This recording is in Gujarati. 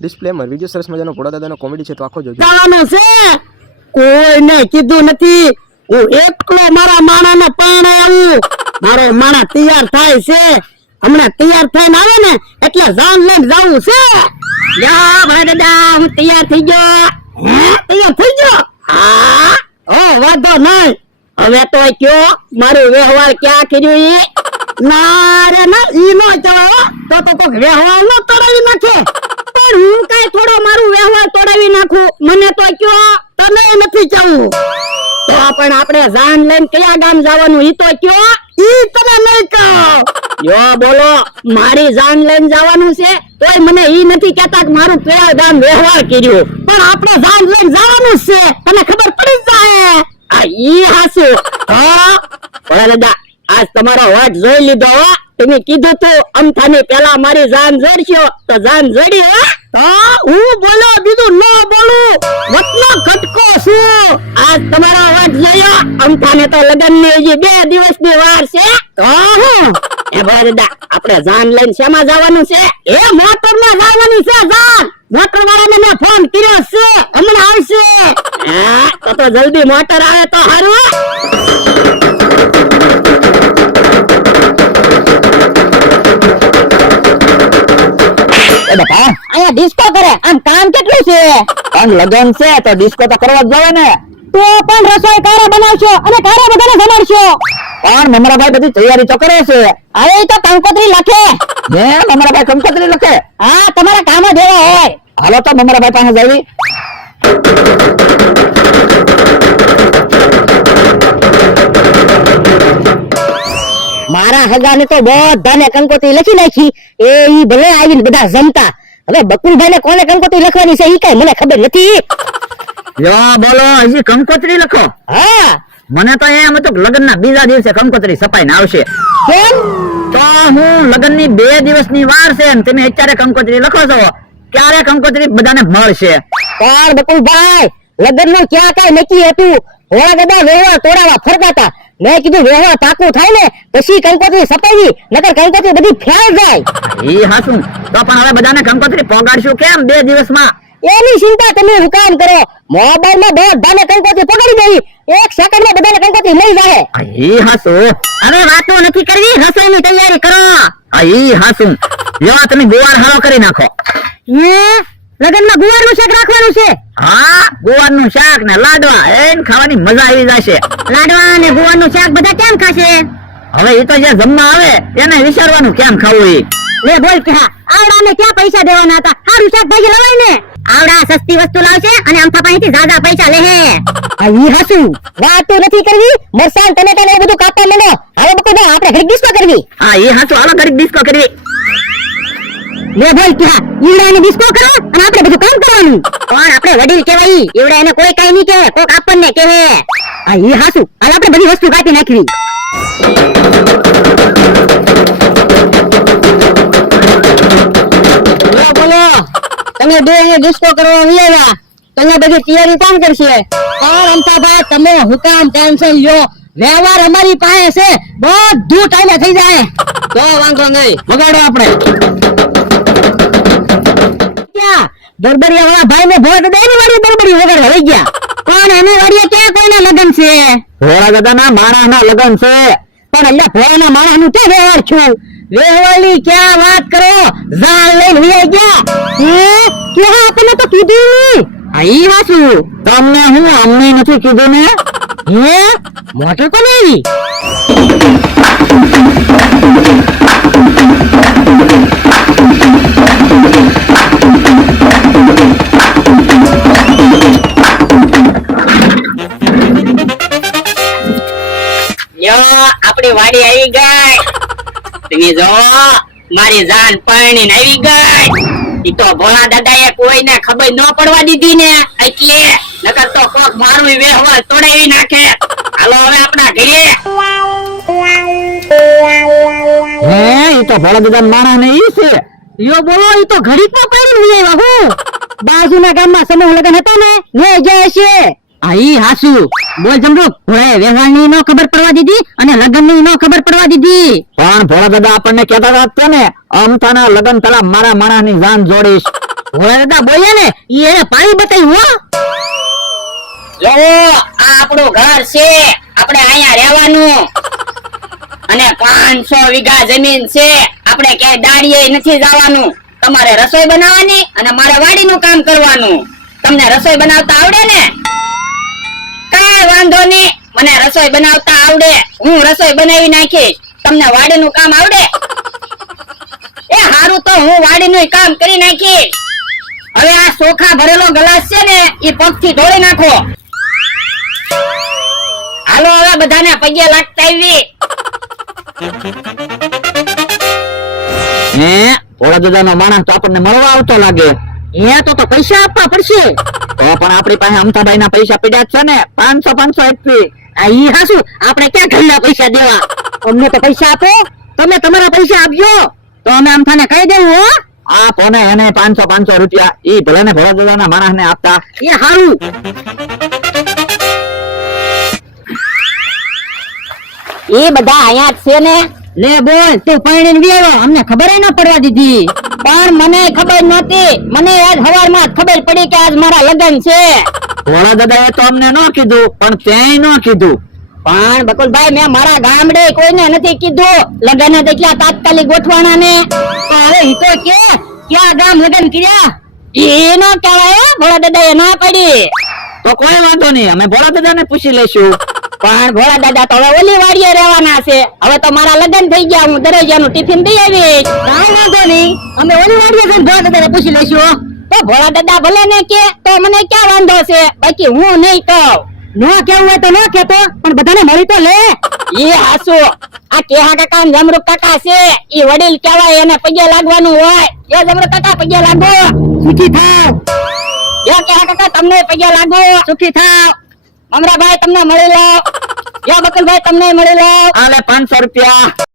ડિસ્પ્લેમર વિડિયો સરસ મજાનો ભોળા દાદાનો કોમેડી છે તો આખો જોજો. જવાનું છે કોઈને કીધું નથી. હું એકલો મારા માણાને પાણે આવું. મારો માણા તૈયાર થાય છે. હમણાં તૈયાર થઈને આવે ને એટલે જાન લઈને જાવું છે. જા ભાઈ દાદા હું તૈયાર થઈ ગયો. હે તૈયાર થઈ ગયો? હા ઓ વાંધો નહીં. હવે તો કયો મારું વ્યવહાર ક્યાં કર્યું ઈ? ના રે ના ઈ નો ચાલો તો કોક વ્યવહાર નો તોડાવી નાખે. પણ હું કઈ થોડો મારું વ્યવહાર તોડાવી નાખું? મને તો કયો તને નથી ચાવું. તો પણ આપણે જાન લઈને કયા ગામ જવાનું ઈ તો કયો. ઈ તને નહીં કહું. યો બોલો મારી જાન લઈને જવાનું છે તોય મને ઈ નથી કહેતા કે મારું કયા ગામ વ્યવહાર કર્યું. પણ આપણે જાન લઈને જવાનું છે તને ખબર પડી જાય. આ ઈ હાસુ હા ભલા દાદા આજ તમારો વાત જોઈ લીધો હો. તમે કીધું તું અમથાની પેલા મારી જાન જડશો તો જાન જડી હો. તો હું બોલો બીજું ન બોલું. વતનો ઘટકો છું. આજ તમારો વાત જોયો. અમથાને તો લગન ની હજી 2 દિવસની વાર છે. તો હું એ ભલા દાદા આપણે જાન લઈને શેમાં જવાનું છે? એ મોટર માં જવાનું છે. જાન મોટર વાળાને મેં ફોન કર્યો છે હમણાં આવશે. હા તો જલ્દી મોટર આવે તો સારું. અહીંયા ડિસ્કો કરે આમ કામ કેટલું છે? પણ લગન છે તો ડિસ્કો તો કરવા જ જવે ને. તો પણ રસોઈ કારે બનાવશો અને કારે બધાને જમાડશો? પણ મમરાભાઈ બધી તૈયારી તો કરે છે. હવે તો કંકોત્રી લખે. હે મમરાભાઈ કંકોત્રી લખે? હા તમારા કામ જ એવા હોય. હાલો તો મમરાભાઈ પાસે જવી. મારા હગાને તો બધાને કંકોત્રી લખી નાખી. એ ઈ ભલે આવીને બધા જમતા. હવે બકુલભાઈ ને કોને કંકોત્રી લખવાની છે ઈ કઈ મને ખબર નથી. યો બોલો હજી કંકોત્રી લખો? હા મને તો એમ હતું કે લગ્નના બીજા દિવસે કંકોત્રી છપાઈને આવશે. કેમ? તો હું લગ્નની 2 દિવસની વાર છે ને તમે અત્યારે કંકોત્રી લખો છો. ક્યારે કંકોત્રી બધાને મળશે? પણ બકુલભાઈ લગ્નનું ક્યાં કઈ નક્કી હતું? હોળા બધા વ્યવહાર તોડાવા ફરતા હતા. મેં કીધું વ્યવહાર પાકું થાય ને પછી કંકોત્રી છપાવી. નકર કંકોત્રી બધી ફેલ જાય. ઈ હાસું તો પણ હવે બધાને કંકોત્રી પોગાડશું કેમ 2 દિવસમાં? એની ચિંતા તમે હું કામ કરો? મોબાઈલમાં બધાને કંકોત્રી પકડી દેવી. 1 સેકન્ડમાં બધાને કંકોત્રી મળી જાય. ઈ હાસું હવે વાતો નથી કરવી. રસોઈની તૈયારી કરો. ઈ હાસું યો તમે ગુવાર હારો કરી નાખો. હે લગનમાં ગુવારનું શાક રાખવાનું છે? હા ગુવારનું શાક ને લાડવા એને ખાવાની મજા આવી જશે. લાડવા અને ગુવારનું શાક બધા કેમ ખાશે? હવે ઈ તો જે જમવા આવે એને વિચારવાનું કેમ ખાવું ઈ. લે બોલ કે હા આવડાને ક્યાં પૈસા દેવાના હતા? હારું શાકભાજી લવાય ને. આવડા સસ્તી વસ્તુ લાવશે અને અમથા પાસેથી જાજા પૈસા લેહે. આ ઈ હસું વાતો નથી કરવી. મરસાણ ટમેટા ને બધું કાપવા માંડો. હાલો બકુડા આપણે ઘડી ડિસ્કો કરવી. હા ઈ હાસું હાલો ઘડી ડિસ્કો કરવી. લે બોલ કે હા ઈવડાને ડિસ્કો કરો અને આપણે બધું કામ કરવાનું. પણ આપણે વડીલ કહેવાય. ઈવડા એને કોઈ કાઈ નહીં કહે. કોક આપણને કહે. આ ઈ હાસું હાલ આપણે બધી વસ્તુ કાપી નાખવી. બોલો તમે બે ડિસ્કો કરવા આવ્યા. તમે બધી તૈયારી કોણ કરશે? પણ અમથાભાઈ તમે હુકામ ટેન્શન લ્યો. વ્યવહાર અમારી પાસે છે. બધું ટાઈમે થઈ જાય. તો વાંધો નહીં વગાડો આપણે. ક્યાં દરબરિયા વાળા ભાઈ ને ભોટ દે એની વાડી દરબરી વગાડવા લઈ ગયા. પણ એની વાડીએ ક્યાં કોઈના લગન છે? ભોળા દાદાના માણસના લગન છે. પણ અહીંયા ભોળાના માણસનું ક્યાં વ્યવહાર છું? વ્યવહારની ક્યાં વાત કરો? જાન લઈને વિયા ગયા. ક્યાં આપણને તો કીધું નહીં. આ ઈ વાસું તમને હું અમને નથી કીધું ને. હે મોટર તો નહીં. આપણી વાડી આવી ગઈ. તમે જો મારી જાન પરણીને આવી ગઈ. ઈ તો ભોળા દાદાએ કોઈને ખબર ન પડવા દીધી ને એટલે નકર તો કોક મારું વ્યવહાર તોડાવી નાખે. હાલો હવે આપણા ઘરે. હે ઈ તો ભોળા દાદા માણસ ને ઈ છે. યો બોલો ઈ તો ઘડીકમાં પરણીને આવ્યા. હું બાજુના ગામમાં સમૂહ લગન હતા ને જાય છે. આઈ હાસુ બોલ જમરો. ભોળે વ્યવહારની નો ખબર પડવા દીધી અને લગનની નો ખબર પડવા દીધી. પણ ભોળા દાદા આપણને કહેતા હતા ને અમથાના લગન પેલા મારા માણસની જાન જોડીશ. ભોળા દાદા બોલ્યા ને ઈ એને પાણી બતાવ્યું હો. જો આ આપણું ઘર છે, આપણે અહીંયા રહેવાનું અને 500 વીઘા જમીન છે, આપણે ક્યાંય દાડીએ નથી જવાનું. તમારે રસોઈ બનાવવાની અને મારે વાડીનું કામ કરવાનું. તમને રસોઈ બનાવતા આવડે ને? કાંઈ વાંધો નહીં, મને રસોઈ બનાવતા આવડે, હું રસોઈ બનાવી નાખીશ. તમને વાડીનું કામ આવડે? એ હારું, તો હું વાડીનું કામ કરી નાખીશ. હવે આ ચોખા ભરેલો ગ્લાસ છે ને ઈ પગથી ઢોળી નાખો. હાલો હવે બધાને પગે લાગતા આવી. હે ભોળા દાદાનો માણસ તો આપણને મળવા આવતો લાગે. એ તો પૈસા આપવા પડશે. તો પણ આપણી પાસે અમથાભાઈ ના પૈસા પડ્યા જ છે ને 500 આપવી. આ ઈ હાસુ આપણે ક્યાં ઘરના પૈસા દેવા? અમને તો પૈસા આપો, તમે તમારા પૈસા આપજો તો અમે અમથાને કહી દેવું હો. આ કોને એને 500 રૂપિયા ઈ ભલે ને ભોળા દાદાના માણસ ને આપતા એ હારું. એ બધા અહીંયા જ છે ને? લે બોલ, તું પરણીને વ્યાયો, અમને ખબર ન પડવા દીધી. પણ મને ખબર નહોતી. મને આજ સવારમાં જ ખબર પડી કે આજ મારા લગ્ન છે. ભોળા દાદાએ તો અમને ન કીધું, પણ ત્યાંય ન કીધું. પણ બકુલભાઈ, મેં મારા ગામડે કોઈને નથી કીધું. લગ્ન તો ક્યાં તાત્કાલિક ગોઠવાના ને. તો હવે ઈ તો કે ક્યાં ગામ લગ્ન કર્યા? એ નો કહેવાય હો, ભોળા દાદાએ ના પડી. તો કોઈ વાંધો નહીં, અમે ભોળા દાદાને પૂછી લઈશું. પણ ભોળા દાદા તો હવે ઓલી વાડીએ રહેવાના છે. હવે તો મારા લગ્ન થઈ ગયા, હું દરજ્જાનું ટિફિન દઈ આવીશ. કાંઈ વાંધો નહીં, અમે ઓલી વાડીએ જઈને ભોળા દાદાને પૂછી લઈશું. તો ભોળા દાદા ભલે ને કે તો મને ક્યાં વાંધો છે, બાકી હું નહીં કહું. ન કેવું હોય તો ન કેતો, પણ બધાને મળી તો લે. એ હાસુ, આ કેહા કાકા ને જમરૂક કાકા છે, ઈ વડીલ કહેવાય, એને પગે લાગવાનું હોય. એ જમરૂક કાકા પગે લાગો. સુખી થાવ. એ કેહા કાકા તમને પગે લાગો. સુખી થાવ. મમરાભાઈ તમને મળી લો. યા બકુલભાઈ તમને મળી લો. આલે 500 રૂપિયા.